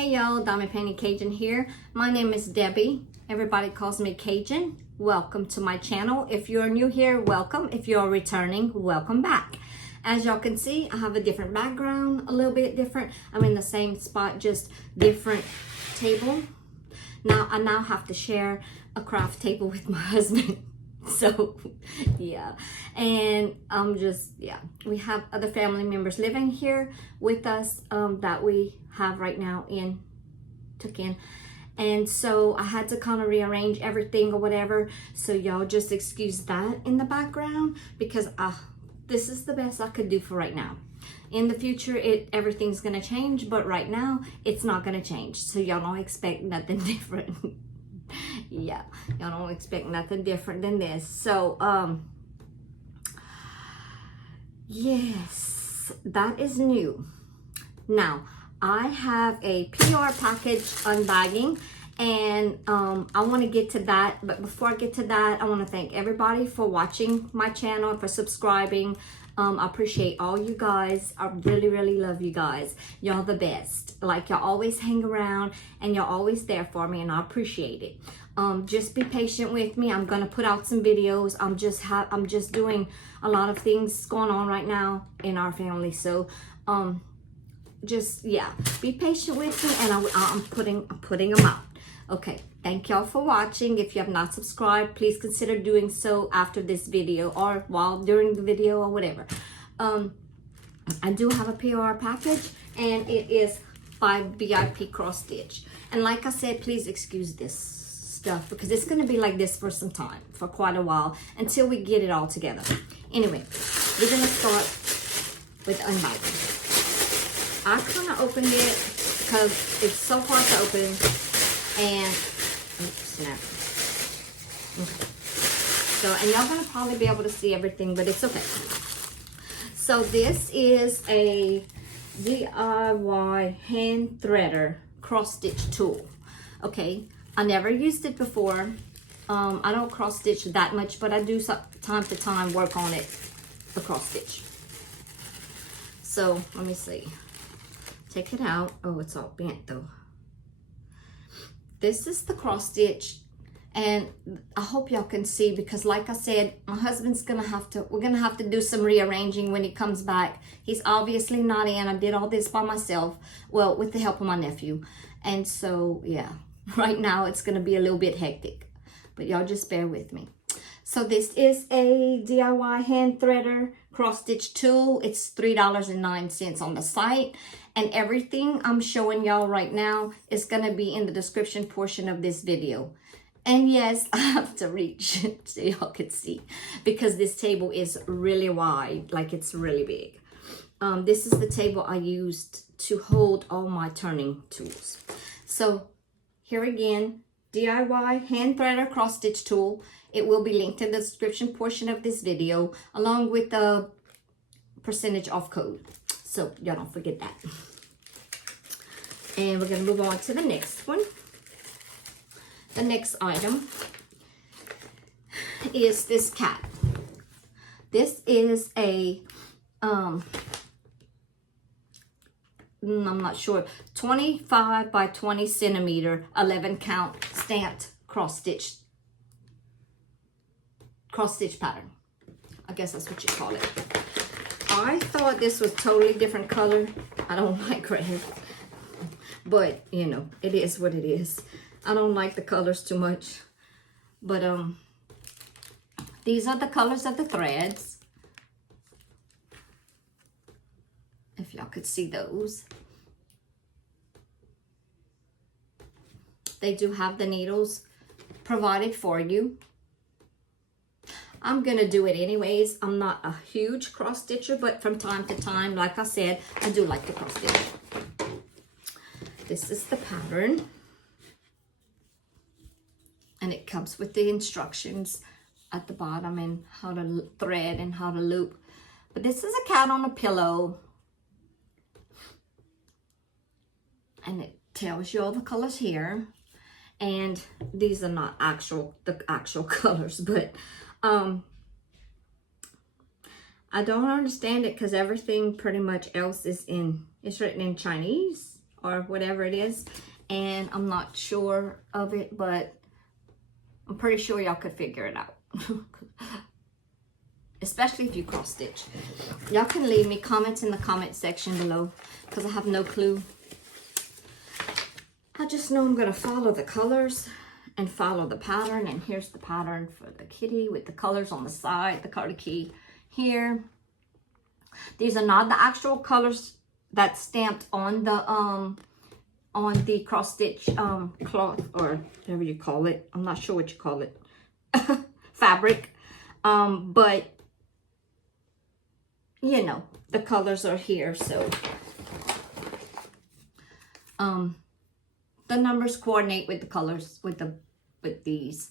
Hey y'all, Diamond Painting Cajun here. My name is Debbie. Everybody calls me Cajun. Welcome to my channel. If you're new here, welcome. If you're returning, welcome back. As y'all can see, I have a different background, a little bit different. I'm in the same spot, just different table. Now, I now have to share a craft table with my husband. So, yeah. And we have other family members living here with us that we have right now took in. And so I had to kind of rearrange everything or whatever. So y'all just excuse that in the background because this is the best I could do for right now. In the future, everything's gonna change, but right now it's not gonna change. So y'all don't expect nothing different. Yeah, y'all don't expect nothing different than this. So yes, that is new. Now I have a PR package unbagging, and I want to get to that. But before I get to that, I want to thank everybody for watching my channel, for subscribing. I appreciate all you guys. I really love you guys. Y'all the best. Like, y'all always hang around and y'all always there for me, and I appreciate it. Just be patient with me. I'm gonna put out some videos. I'm just doing a lot of things going on right now in our family. So just, yeah, be patient with me, and I'm putting them out. Okay, thank y'all for watching. If you have not subscribed, please consider doing so after this video or during the video or whatever. I do have a PR package, and it is 5 VIP cross stitch. And like I said, please excuse this stuff because it's going to be like this for some time, for quite a while, until we get it all together. Anyway, we're going to start with unbagging. I kind of opened it because it's so hard to open, and oops, snap. Okay. So, and y'all gonna probably be able to see everything, but it's okay. So this is a DIY hand threader cross stitch tool. Okay, I never used it before. I don't cross stitch that much, but I do time to time work on it, the cross stitch. So let me see. Take it out. Oh, it's all bent though. This is the cross stitch, and I hope y'all can see because like I said, my husband's we're gonna have to do some rearranging when he comes back. He's obviously not in. I did all this by myself, well, with the help of my nephew. And so, yeah, right now it's gonna be a little bit hectic, but y'all just bear with me. So this is a DIY hand threader cross stitch tool. It's $3.09 on the site. And everything I'm showing y'all right now is going to be in the description portion of this video. And yes, I have to reach so y'all can see because this table is really wide, like it's really big. This is the table I used to hold all my turning tools. So here again, DIY hand threader cross stitch tool. It will be linked in the description portion of this video along with the percentage off code. So y'all don't forget that. And we're going to move on to the next one. The next item is this cat. This is a, I'm not sure, 25 by 20 centimeter, 11 count stamped cross stitch pattern. I guess that's what you call it. I thought this was totally different color. I don't like red, but you know, it is what it is. I don't like the colors too much, but these are the colors of the threads. If y'all could see those. They do have the needles provided for you. I'm gonna do it anyways. I'm not a huge cross stitcher, but from time to time, like I said, I do like to cross stitch. This is the pattern, and it comes with the instructions at the bottom and how to thread and how to loop. But this is a cat on a pillow, and it tells you all the colors here. And these are not the actual colors, but I don't understand it because everything pretty much else is written in Chinese or whatever it is, and I'm not sure of it, but I'm pretty sure y'all could figure it out. Especially if you cross stitch. Y'all can leave me comments in the comment section below, because I have no clue. I just know I'm going to follow the colors and follow the pattern. And here's the pattern for the kitty with the colors on the side, the color key here. These are not the actual colors that's stamped on the cross stitch cloth, or whatever you call it. I'm not sure what you call it. Fabric. But you know, the colors are here, so the numbers coordinate with the colors with these.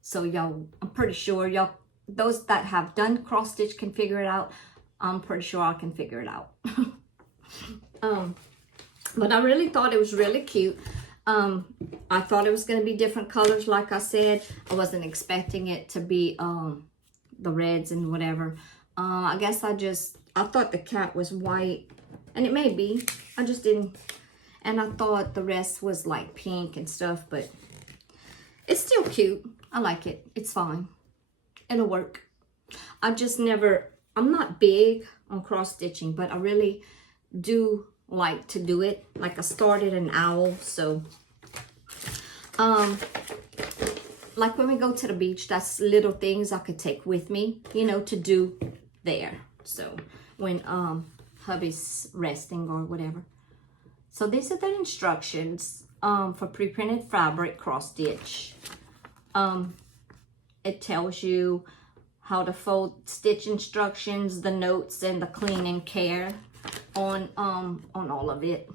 So y'all, I'm pretty sure y'all, those that have done cross stitch can figure it out. I'm pretty sure I can figure it out. But I really thought it was really cute. I thought it was going to be different colors, like I said. I wasn't expecting it to be the reds and whatever. I guess I thought the cat was white, and it may be. I just didn't. And I thought the rest was like pink and stuff, but it's still cute. I like it. It's fine. It'll work. I'm not big on cross stitching, but I really do like to do it. Like I started an owl, so like when we go to the beach, that's little things I could take with me, you know, to do there. So when hubby's resting or whatever. So these are the instructions for pre-printed fabric cross stitch. It tells you how to fold stitch instructions, the notes, and the cleaning care on all of it.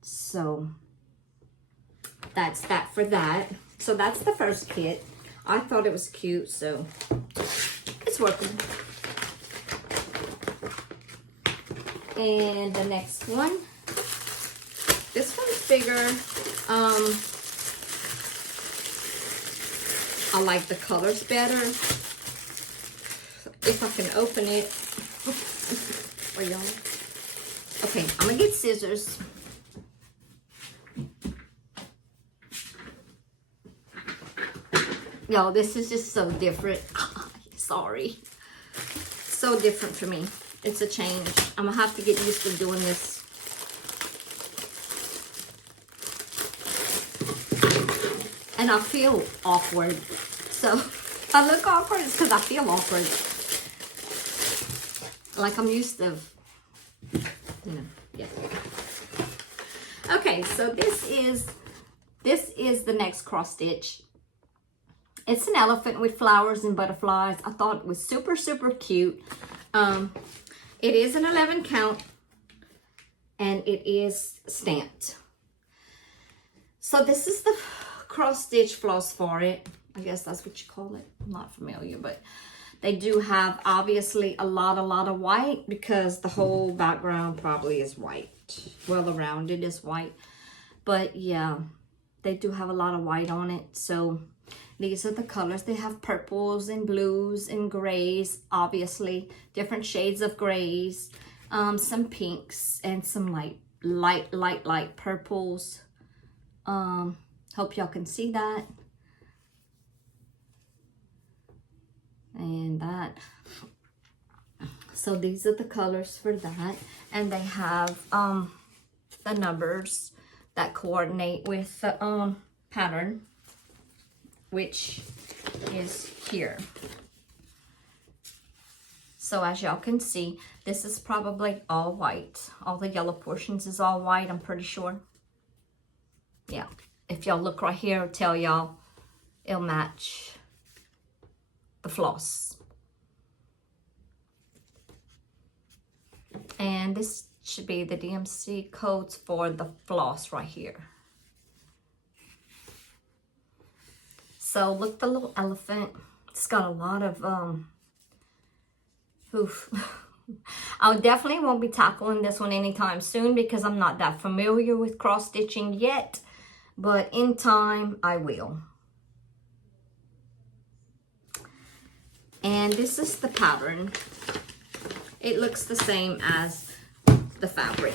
So that's that for that. So that's the first kit. I thought it was cute, so it's working. And the next one, this one's bigger. I like the colors better. If I can open it for y'all. Okay, I'm gonna get scissors. Y'all, this is just so different. Sorry. So different for me. It's a change. I'm gonna have to get used to doing this. And I feel awkward. So if I look awkward, it's because I feel awkward. Like I'm used to, you know, yeah. Okay, so this is the next cross stitch. It's an elephant with flowers and butterflies. I thought it was super, super cute. It is an 11 count, and it is stamped. So this is the cross stitch floss for it. I guess that's what you call it. I'm not familiar, but they do have obviously a lot of white, because the whole background probably is white. Well, around it is white. But yeah, they do have a lot of white on it. So these are the colors. They have purples and blues and grays, obviously. Different shades of grays. Some pinks and some light purples. Hope y'all can see that. And that. So these are the colors for that. And they have the numbers that coordinate with the pattern, which is here. So as y'all can see, this is probably all white. All the yellow portions is all white, I'm pretty sure. Yeah, if y'all look right here, it'll tell y'all, it'll match the floss. And this should be the DMC codes for the floss right here. So look, the little elephant. It's got a lot of I definitely won't be tackling this one anytime soon, because I'm not that familiar with cross stitching yet, but in time I will. And this is the pattern. it looks the same as the fabric.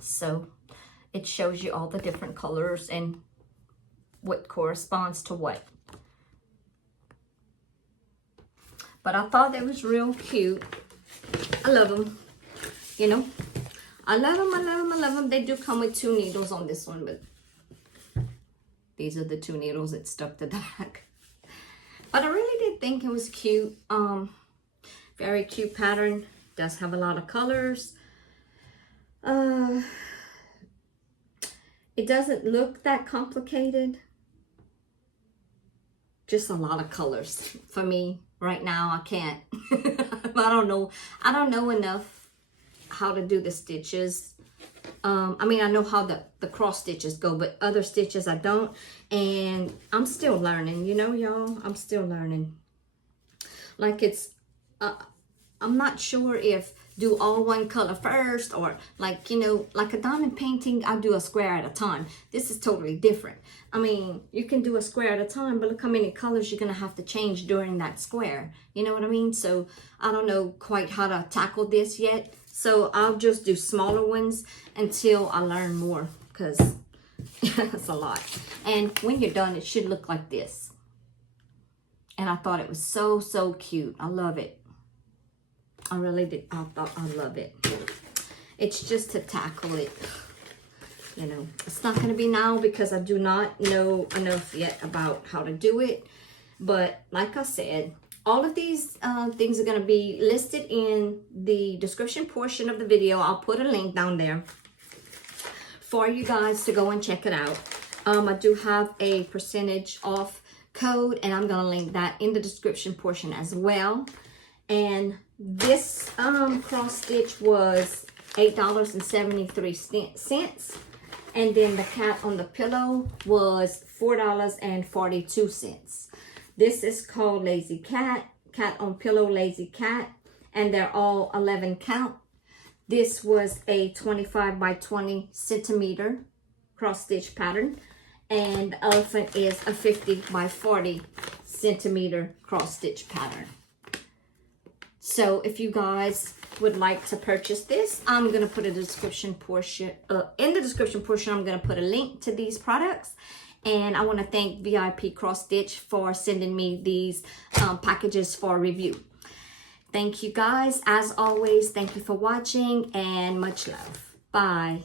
So it shows you all the different colors and what corresponds to what. But I thought it was real cute. I love them. You know, I love them, I love them, I love them. They do come with 2 needles on this one, but these are the 2 needles that stuck to the back. But I really did think it was cute. Very cute pattern. Does have a lot of colors. It doesn't look that complicated. Just a lot of colors for me right now. I can't. I don't know enough how to do the stitches. I mean, I know how the cross stitches go, but other stitches I don't. And I'm still learning, you know, y'all. I'm still learning. Like it's, I'm not sure if do all one color first, or like, you know, like a diamond painting, I do a square at a time. This is totally different. I mean, you can do a square at a time, but look how many colors you're gonna have to change during that square. You know what I mean? So I don't know quite how to tackle this yet. So I'll just do smaller ones until I learn more, because it's a lot. And when you're done, it should look like this. And I thought it was so, so cute. I love it. I really did. I thought I love it. It's just to tackle it. You know, it's not going to be now because I do not know enough yet about how to do it. But like I said, all of these things are going to be listed in the description portion of the video. I'll put a link down there for you guys to go and check it out. I do have a percentage off code, and I'm going to link that in the description portion as well. And this cross stitch was $8.73. And then the cat on the pillow was $4.42. This is called Lazy Cat, Cat on Pillow Lazy Cat, and they're all 11 count. This was a 25 by 20 centimeter cross stitch pattern, and the elephant is a 50 by 40 centimeter cross stitch pattern. So if you guys would like to purchase this, I'm going to put a description portion, in the description portion, I'm going to put a link to these products. And I want to thank VIP Cross Stitch for sending me these packages for review. Thank you guys. As always, thank you for watching and much love. Bye.